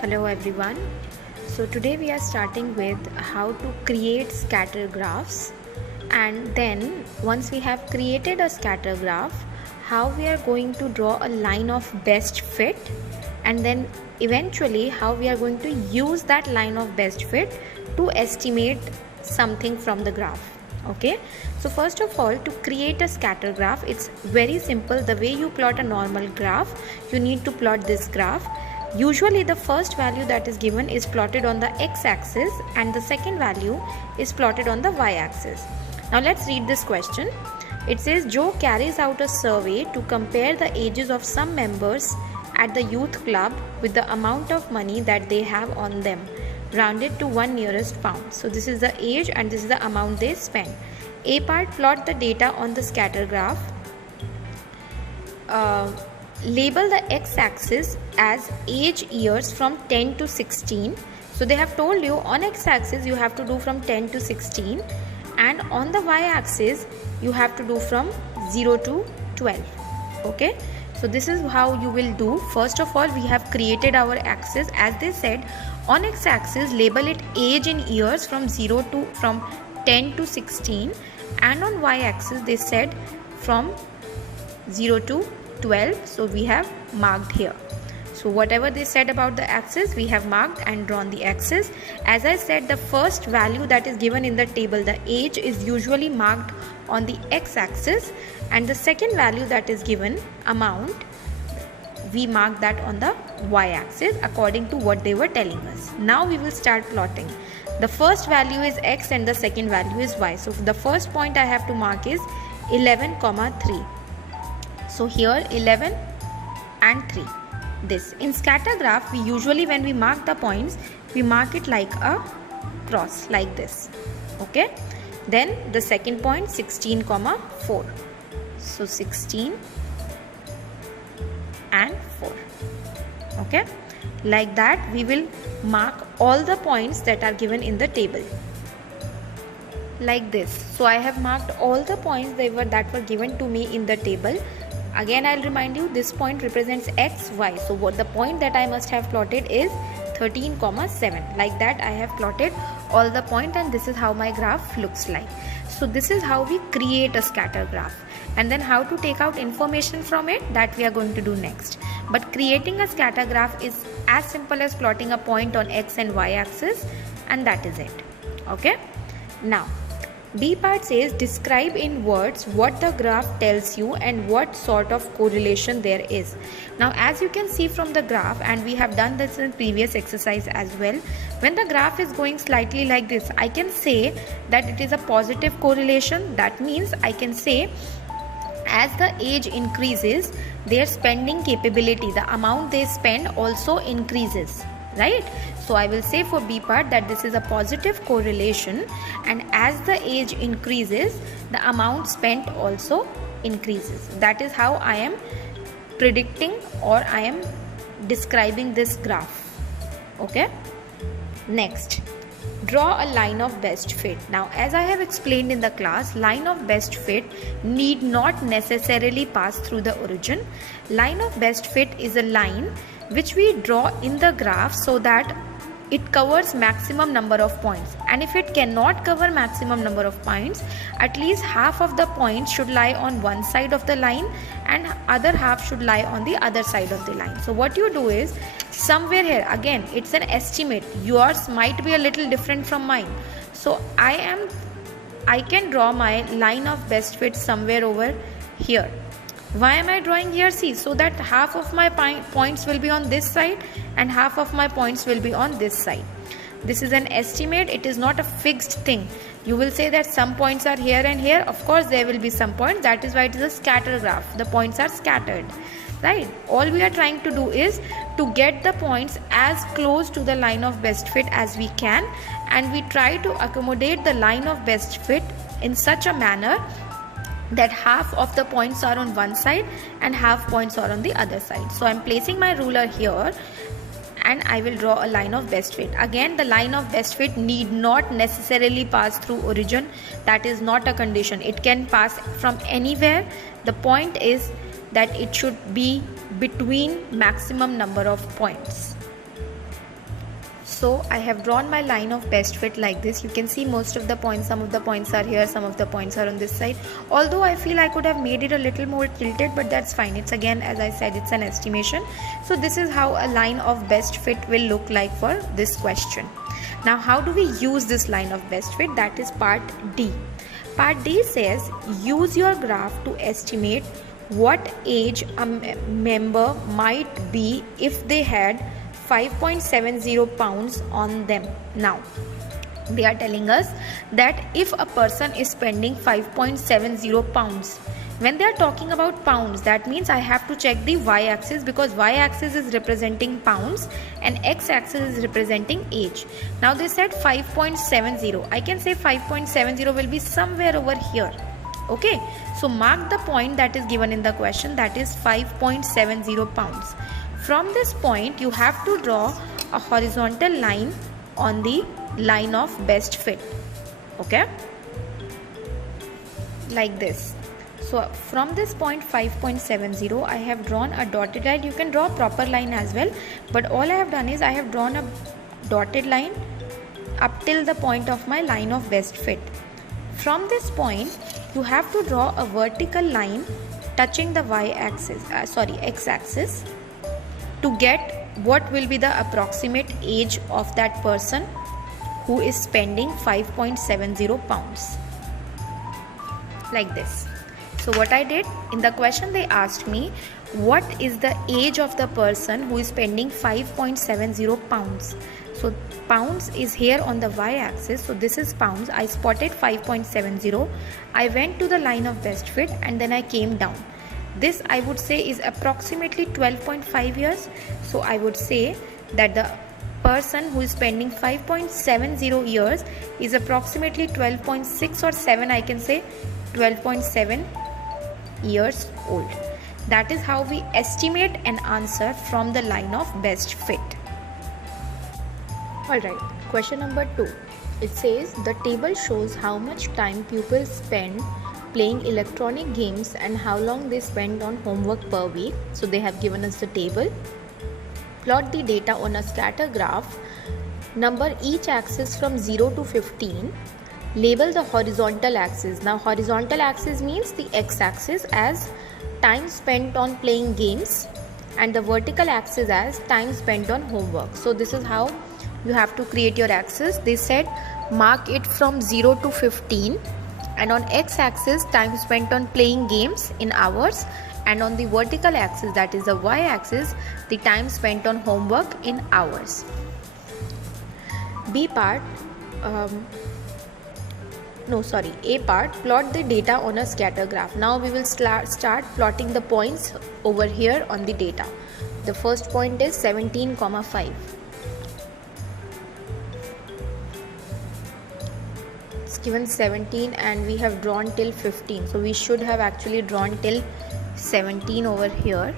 Hello everyone. So today we are starting with how to create scatter graphs, and then once we have created a scatter graph, how we are going to draw a line of best fit, and then eventually how we are going to use that line of best fit to estimate something from the graph. Okay, so first of all, to create a scatter graph, it's very simple. The way you plot a normal graph, you need to plot this graph. Usually the first value that is given is plotted on the x-axis and the second value is plotted on the y-axis. Now let's read this question. It says Joe carries out a survey to compare the ages of some members at the youth club with the amount of money that they have on them, rounded to one nearest pound. So this is the age and this is the amount they spend. A part, plot the data on the scatter graph. Label the x-axis as age years from 10 to 16. So they have told you on x-axis you have to do from 10 to 16, and on the y-axis you have to do from 0 to 12. Okay, so this is how you will do. First of all, we have created our axis. As they said, on x-axis label it age in years from 10 to 16, and on y-axis they said from 0 to 12. So we have marked here. So whatever they said about the axis, we have marked and drawn the axis. As I said, the first value that is given in the table, the age, is usually marked on the x-axis, and the second value that is given, amount, we mark that on the y-axis according to what they were telling us. Now we will start plotting. The first value is x and the second value is y. So the first point I have to mark is 11,3. So here 11 and 3. This in scatter graph, we usually, when we mark the points, we mark it like a cross, like this. Okay, then the second point 16,4. So 16 and 4. Okay, like that we will mark all the points that are given in the table like this. So I have marked all the points that were given to me in the table. Again, I'll remind you, this point represents x, y. So what the point that I must have plotted is 13,7. Like that I have plotted all the point, and this is how my graph looks like. So this is how we create a scatter graph, and then how to take out information from it, that we are going to do next. But creating a scatter graph is as simple as plotting a point on x and y axis, and that is it. Okay, now B part says describe in words what the graph tells you and what sort of correlation there is. Now as you can see from the graph, and we have done this in previous exercise as well, when the graph is going slightly like this, I can say that it is a positive correlation. That means I can say as the age increases, their spending capability, the amount they spend, also increases, right? So I will say for B part that this is a positive correlation, and as the age increases, the amount spent also increases. That is how I am predicting, or I am describing this graph. Okay, next, draw a line of best fit. Now as I have explained in the class, line of best fit need not necessarily pass through the origin. Line of best fit is a line which we draw in the graph so that it covers maximum number of points, and if it cannot cover maximum number of points, at least half of the points should lie on one side of the line and other half should lie on the other side of the line. So what you do is, somewhere here, again it's an estimate, yours might be a little different from mine, so I can draw my line of best fit somewhere over here. Why am I drawing here? See, so that half of my points will be on this side and half of my points will be on this side. This is an estimate, it is not a fixed thing. You will say that some points are here and here. Of course there will be some points, that is why it is a scatter graph. The points are scattered, right? All we are trying to do is to get the points as close to the line of best fit as we can, and we try to accommodate the line of best fit in such a manner that half of the points are on one side and half points are on the other side. So I am placing my ruler here and I will draw a line of best fit. Again, the line of best fit need not necessarily pass through origin. That is not a condition. It can pass from anywhere. The point is that it should be between maximum number of points. So I have drawn my line of best fit like this. You can see most of the points, some of the points are here, some of the points are on this side. Although I feel I could have made it a little more tilted, but that's fine. It's again, as I said, it's an estimation. So this is how a line of best fit will look like for this question. Now how do we use this line of best fit? That is part D. Part D says use your graph to estimate what age a member might be if they had 5.70 pounds on them. Now they are telling us that if a person is spending 5.70 pounds, when they are talking about pounds, that means I have to check the y-axis, because y-axis is representing pounds and x-axis is representing age. Now they said 5.70. I can say 5.70 will be somewhere over here. Okay, so mark the point that is given in the question, that is 5.70 pounds. From this point you have to draw a horizontal line on the line of best fit. Okay, like this. So from this point 5.70 I have drawn a dotted line. You can draw a proper line as well, but all I have done is I have drawn a dotted line up till the point of my line of best fit. From this point you have to draw a vertical line touching the x-axis to get what will be the approximate age of that person who is spending 5.70 pounds. Like this. So what I did, in the question they asked me what is the age of the person who is spending 5.70 pounds. So pounds is here on the y-axis, so this is pounds. I spotted 5.70. I went to the line of best fit and then I came down. This I would say is approximately 12.5 years. So I would say that the person who is spending 5.70 years is approximately 12.6 or 7, I can say 12.7 years old. That is how we estimate an answer from the line of best fit. Alright, question number 2. It says the table shows how much time pupils spend playing electronic games and how long they spend on homework per week. So they have given us the table. Plot the data on a scatter graph. Number each axis from 0 to 15. Label the horizontal axis. Now horizontal axis means the x-axis as time spent on playing games and the vertical axis as time spent on homework. So this is how you have to create your axis. They said mark it from 0 to 15, and on x-axis time spent on playing games in hours, and on the vertical axis, that is the y-axis, the time spent on homework in hours. A part, plot the data on a scatter graph. Now we will start plotting the points over here on the data. The first point is 17,5. It's given 17 and we have drawn till 15. So we should have actually drawn till 17 over here.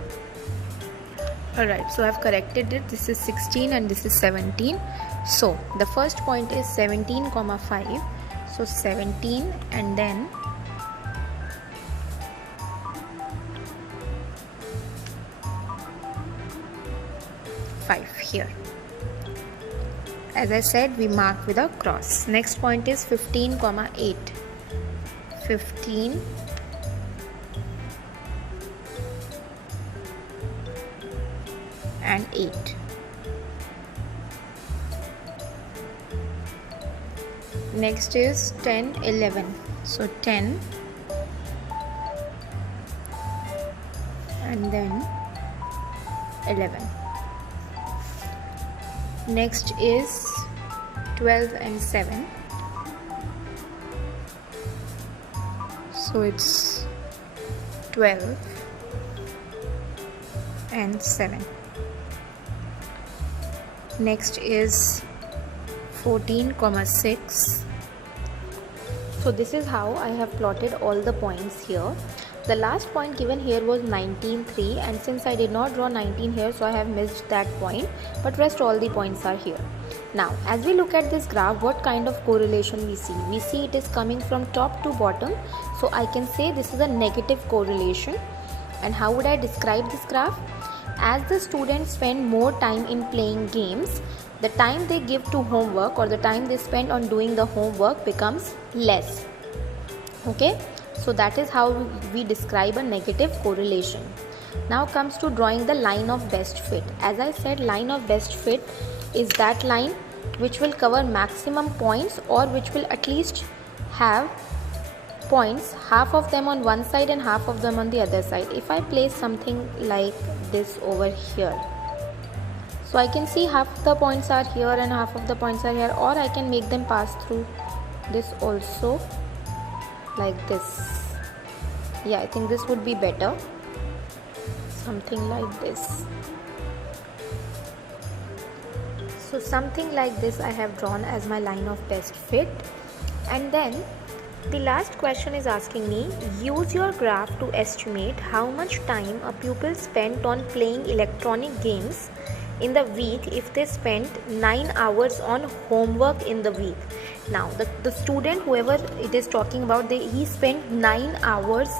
Alright, so I have corrected it. This is 16 and this is 17. So the first point is 17,5. So 17 and then 5 here. As I said, we mark with a cross. Next point is 15,8. 15 and 8. Next is 10, 11. So 10 and then 11. Next is 12 and 7. So it's 12 and 7. Next is 14,6. So this is how I have plotted all the points here. The last point given here was 19,3, and since I did not draw 19 here, so I have missed that point, but rest all the points are here. Now as we look at this graph, what kind of correlation we see? We see it is coming from top to bottom, so I can say this is a negative correlation. And how would I describe this graph? As the students spend more time in playing games, the time they give to homework or the time they spend on doing the homework becomes less. Okay, so that is how we describe a negative correlation. Now comes to drawing the line of best fit. As I said, line of best fit is that line which will cover maximum points or which will at least have points, half of them on one side and half of them on the other side. If I place something like this over here, so I can see half the points are here and half of the points are here, or I can make them pass through this also, like this. Yeah, I think this would be better. Something like this. So something like this I have drawn as my line of best fit. And then the last question is asking me, use your graph to estimate how much time a pupil spent on playing electronic games in the week if they spent 9 hours on homework in the week. Now the student, whoever it is talking about, he spent 9 hours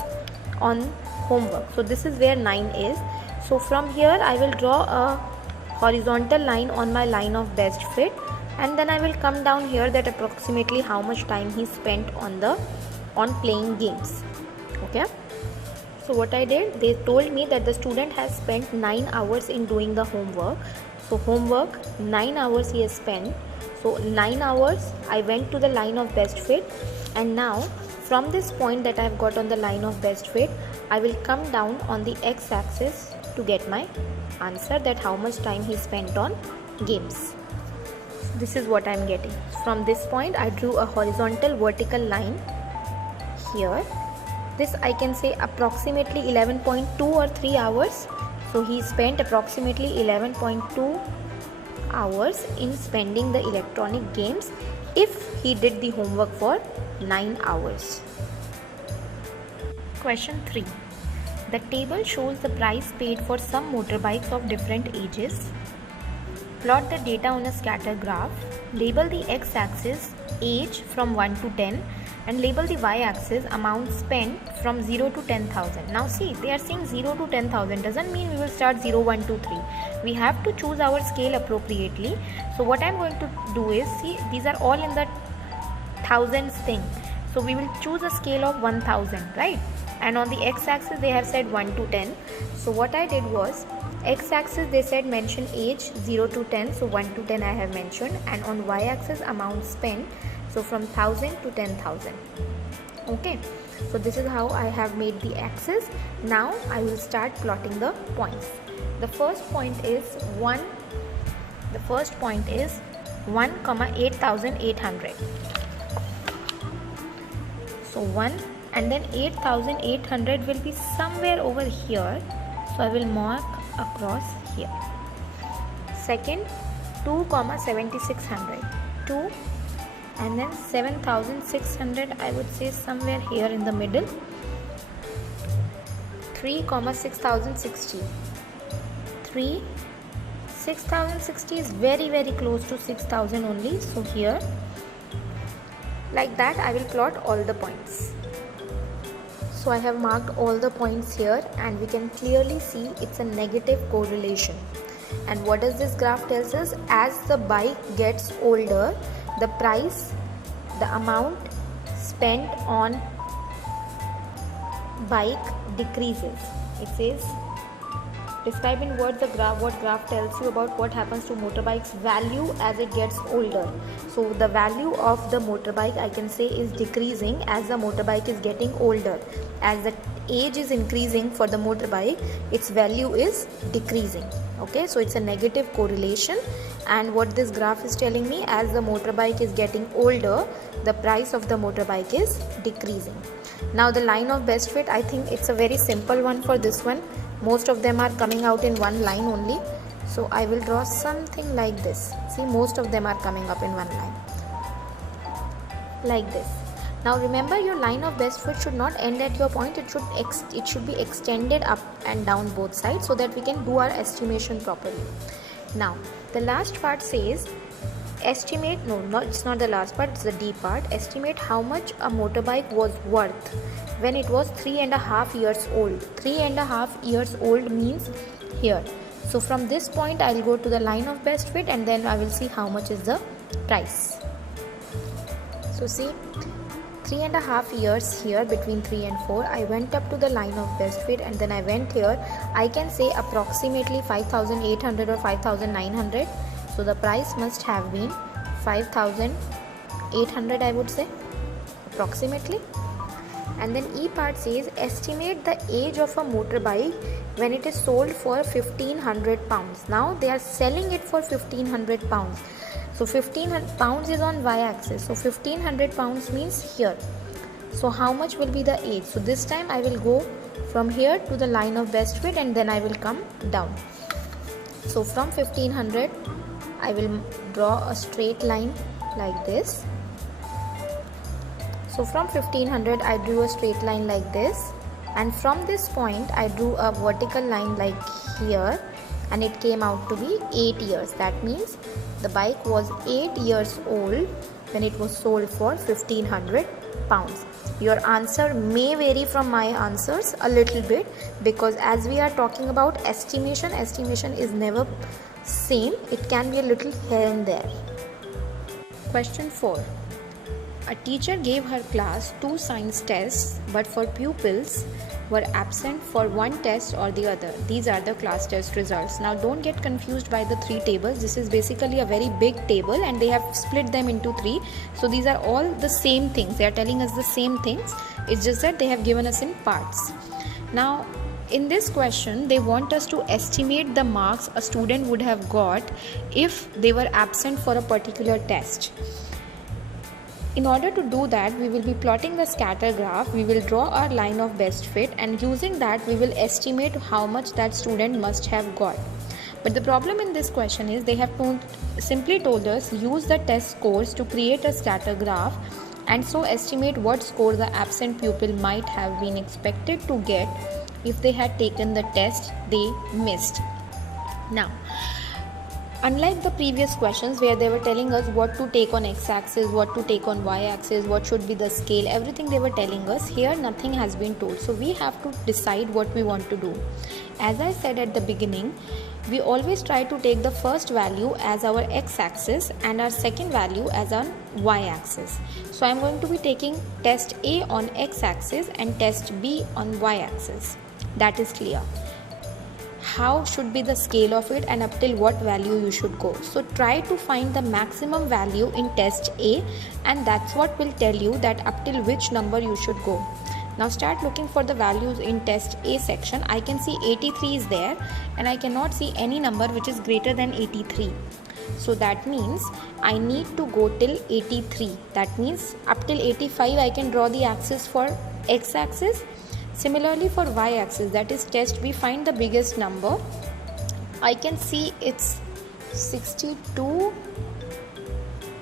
on homework. So this is where 9 is. So from here I will draw a horizontal line on my line of best fit, and then I will come down here that approximately how much time he spent on playing games. Okay, so what I did, they told me that the student has spent 9 hours in doing the homework. So homework 9 hours he has spent. So 9 hours I went to the line of best fit, and now from this point that I have got on the line of best fit, I will come down on the x-axis to get my answer, that how much time he spent on games. This is what I am getting. From this point I drew a horizontal vertical line here. This I can say approximately 11.2 or 3 hours. So he spent approximately 11.2 hours in spending the electronic games if he did the homework for 9 hours. Question 3. The table shows the price paid for some motorbikes of different ages. Plot the data on a scatter graph. Label the x-axis age from 1 to 10 and label the y-axis amount spent from 0 to 10,000. Now see, they are saying 0 to 10,000 doesn't mean we will start 0, 1, 2, 3. We have to choose our scale appropriately. So what I am going to do is, see, these are all in the thousands thing. So we will choose a scale of 1000, right? And on the x-axis they have said 1 to 10. So what I did was, x-axis they said mention age 0 to 10, so 1 to 10 I have mentioned, and on y-axis amount spent, so from 1000 to 10,000. Okay, so this is how I have made the axis. Now I will start plotting the points. The first point is 1, comma 8,800. So 1, and then 8,800 will be somewhere over here, so I will mark across here. Second, 2, comma 7,600, 2, and then 7,600 I would say somewhere here in the middle. 3, comma 6,060, 3, 6,060 is very close to 6,000 only, so here, like that I will plot all the points. So I have marked all the points here, and we can clearly see it's a negative correlation. And what does this graph tells us? As the bike gets older, the price, the amount spent on bike decreases. It says, describe in words what graph tells you about what happens to motorbike's value as it gets older. So the value of the motorbike I can say is decreasing as the motorbike is getting older. As the age is increasing for the motorbike, its value is decreasing. Okay, so it's a negative correlation. And what this graph is telling me, as the motorbike is getting older, the price of the motorbike is decreasing. Now the line of best fit, I think it's a very simple one for this one. Most of them are coming out in one line only. So I will draw something like this. See, most of them are coming up in one line. Like this. Now remember, your line of best fit should not end at your point. It should be extended up and down both sides so that we can do our estimation properly. Now the last part says estimate, it's not the last part, it's the D part. Estimate how much a motorbike was worth when it was 3.5 years old. 3.5 years old means here So from this point I'll go to the line of best fit, and then I will see how much is the price. So see, 3.5 years here, between 3 and 4 I went up to the line of best fit, and then I went here. I can say approximately 5,800 or 5,900. So the price must have been 5,800, I would say, approximately. And then E part says estimate the age of a motorbike when it is sold for 1,500 pounds. Now they are selling it for 1,500 pounds. So 1,500 pounds is on y-axis. So 1,500 pounds means here. So how much will be the age? So this time I will go from here to the line of best fit, and then I will come down. So from 1,500 I will draw a straight line like this. So from 1,500 I drew a straight line like this, and from this point I drew a vertical line like here, and it came out to be 8 years. That means the bike was 8 years old when it was sold for 1,500 pounds. Your answer may vary from my answers a little bit, because as we are talking about estimation is never same. It can be a little here and there. Question 4. A teacher gave her class 2 science tests, but for pupils were absent for one test or the other. These are the class test results. Now don't get confused by the 3 tables. This is basically a very big table, and they have split them into 3. So these are all the same things. They are telling us the same things. It's just that they have given us in parts. Now in this question, they want us to estimate the marks a student would have got if they were absent for a particular test. In order to do that, we will be plotting the scatter graph, we will draw our line of best fit, and using that we will estimate how much that student must have got. But the problem in this question is they have simply told us use the test scores to create a scatter graph, and so estimate what score the absent pupil might have been expected to get if they had taken the test they missed. Now, unlike the previous questions where they were telling us what to take on x-axis, what to take on y-axis, what should be the scale, everything they were telling us, here nothing has been told. So we have to decide what we want to do. As I said at the beginning, we always try to take the first value as our x-axis and our second value as our y-axis. So I am going to be taking test A on x-axis and test B on y-axis. That is clear. How should be the scale of it and up till what value you should go. So try to find the maximum value in test A, and that's what will tell you that up till which number you should go. Now start looking for the values in test A section. I can see 83 is there, and I cannot see any number which is greater than 83. So that means I need to go till 83. That means up till 85 I can draw the axis for x-axis. Similarly for y-axis, that is test B, find the biggest number. I can see it's 62.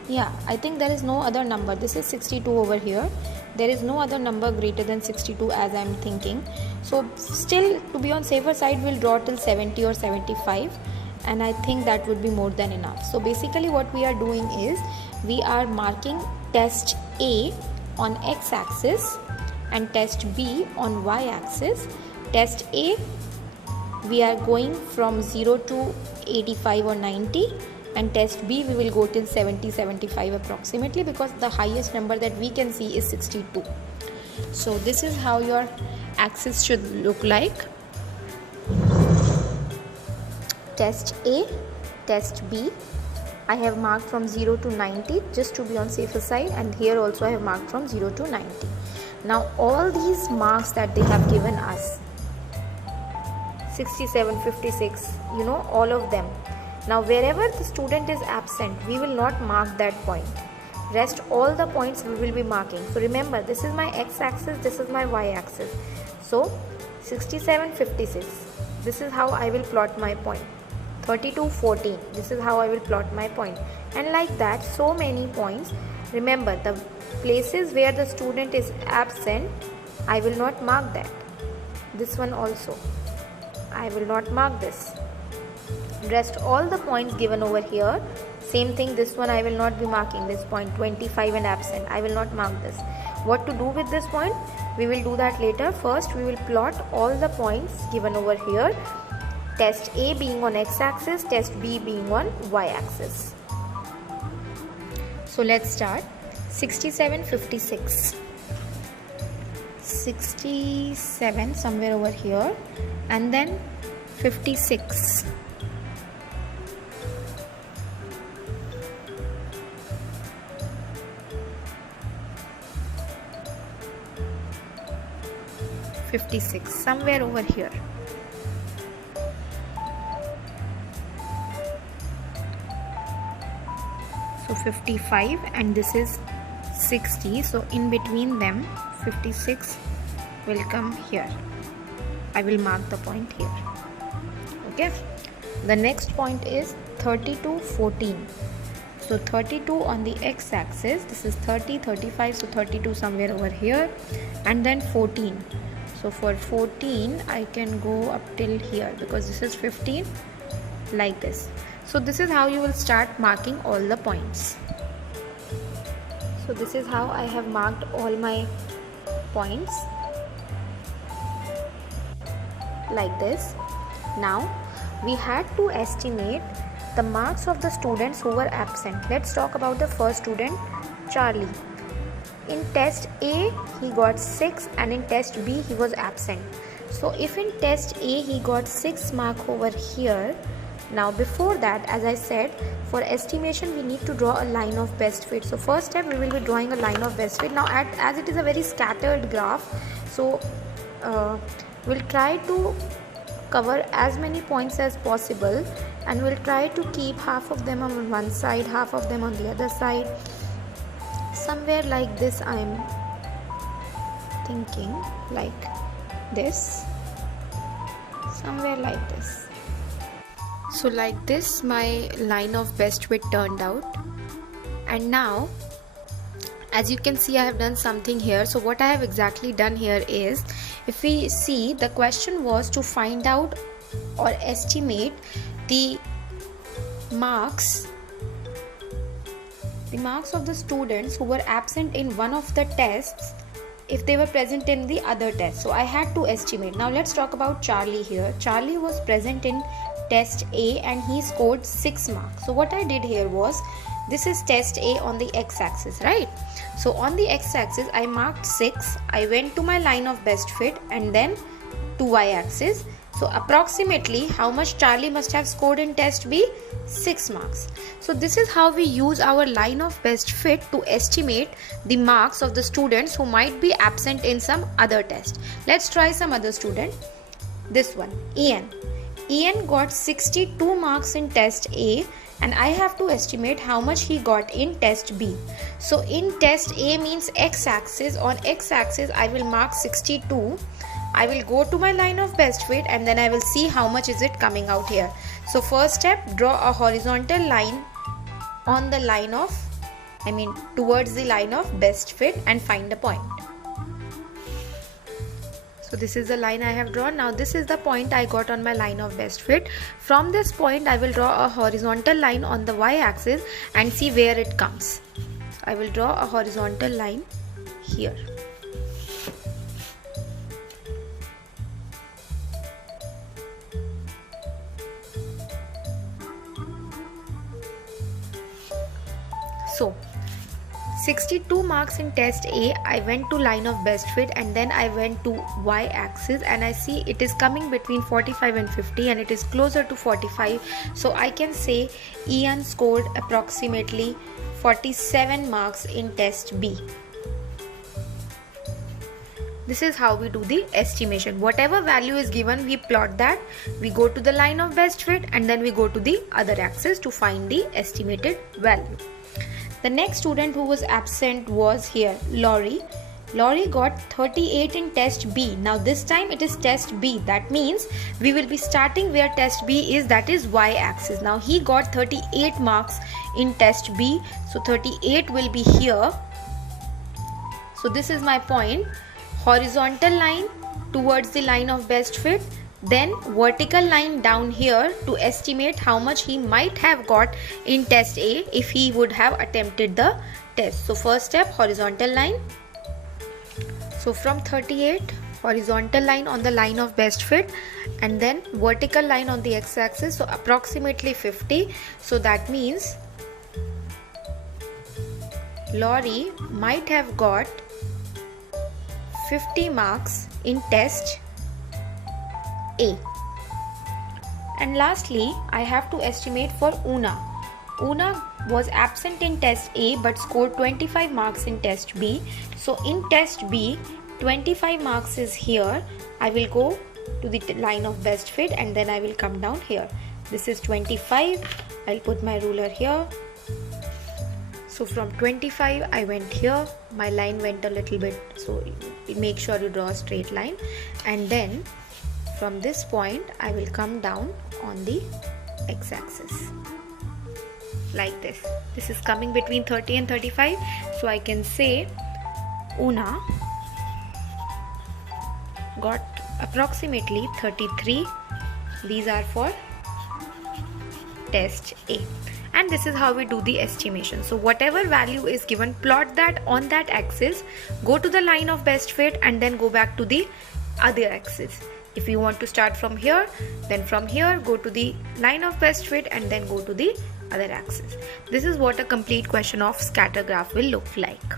Yeah, I think there is no other number. This is 62 over here. There is no other number greater than 62 as I am thinking. So still, to be on safer side, we'll draw till 70 or 75, and I think that would be more than enough. So basically what we are doing is we are marking test A on x-axis and test B on y-axis. Test A, we are going from 0 to 85 or 90, and test B we will go till 70-75 approximately, because the highest number that we can see is 62. So this is how your axis should look like. Test A, test B, I have marked from 0 to 90 just to be on safer side, and here also I have marked from 0 to 90. Now all these marks that they have given us, 67, 56, all of them. Now wherever the student is absent, we will not mark that point. Rest all the points we will be marking. So remember, this is my x-axis, this is my y-axis. So 67, 56, this is how I will plot my point. 32, 14, this is how I will plot my point. And like that, so many points. Remember, the places where the student is absent, I will not mark that. This one also, I will not mark this. Rest all the points given over here, same thing, this one I will not be marking. This point 25 and absent, I will not mark this. What to do with this point, we will do that later. First we will plot all the points given over here test A being on x-axis, test B being on y-axis. So let's start. 67, 56. 67 somewhere over here, and then 56. Somewhere over here. So 55 and this is 60. So in between them 56 will come here. I will mark the point here. Okay. The next point is 32, 14. So 32 on the x-axis. This is 30, 35. So 32 somewhere over here, and then 14. So for 14 I can go up till here because this is 15, like this. So this is how you will start marking all the points. So this is how I have marked all my points, like this. Now we had to estimate the marks of the students who were absent. Let's talk about the first student, Charlie. In test A he got 6 and in test B he was absent. So if in test A he got 6 mark over here, now before that, as I said, for estimation we need to draw a line of best fit. So first step we will be drawing a line of best fit. Now as it is a very scattered graph, so we'll try to cover as many points as possible, and we'll try to keep half of them on one side, half of them on the other side. Somewhere like this I am thinking, like this, somewhere like this. So like this my line of best fit turned out. And now as you can see I have done something here. So what I have exactly done here is, if we see, the question was to find out or estimate the marks of the students who were absent in one of the tests if they were present in the other test. So I had to estimate. Now let's talk about Charlie here. Charlie was present in test A and he scored 6 marks. So what I did here was, this is test A on the x-axis, right? So on the x-axis I marked 6. I went to my line of best fit and then to y-axis. So approximately how much Charlie must have scored in test B? 6 marks. So this is how we use our line of best fit to estimate the marks of the students who might be absent in some other test. Let's try some other student. This one, Ian. Ian got 62 marks in test A, and I have to estimate how much he got in test B. So in test A means x-axis. On x-axis I will mark 62. I will go to my line of best fit and then I will see how much is it coming out here. So first step, draw a horizontal line on the line of, towards the line of best fit and find a point. So this is the line I have drawn. Now this is the point I got on my line of best fit. From this point I will draw a horizontal line on the y-axis and see where it comes. I will draw a horizontal line here. So 62 marks in test A, I went to line of best fit and then I went to y-axis and I see it is coming between 45 and 50 and it is closer to 45. So I can say Ian scored approximately 47 marks in test B. This is how we do the estimation. Whatever value is given, we plot that, we go to the line of best fit and then we go to the other axis to find the estimated value. The next student who was absent was here, Laurie. Laurie got 38 in test B. Now this time it is test B. That means we will be starting where test B is, that is y-axis. Now he got 38 marks in test B. So 38 will be here. So this is my point. Horizontal line towards the line of best fit. Then vertical line down here to estimate how much he might have got in test A if he would have attempted the test. So first step, horizontal line. So from 38 horizontal line on the line of best fit, and then vertical line on the x-axis, so approximately 50. So that means Laurie might have got 50 marks in test A. And lastly, I have to estimate for Una. Una was absent in test A but scored 25 marks in test B. So in test B, 25 marks is here. I will go to the line of best fit and then I will come down here. This is 25. I'll put my ruler here. So from 25 I went here, my line went a little bit, so make sure you draw a straight line, and then from this point I will come down on the x-axis like this. This is coming between 30 and 35, so I can say Una got approximately 33. These are for test A. And this is how we do the estimation. So whatever value is given, plot that on that axis, go to the line of best fit and then go back to the other axis. If you want to start from here, then from here go to the line of best fit and then go to the other axis. This is what a complete question of scatter graph will look like.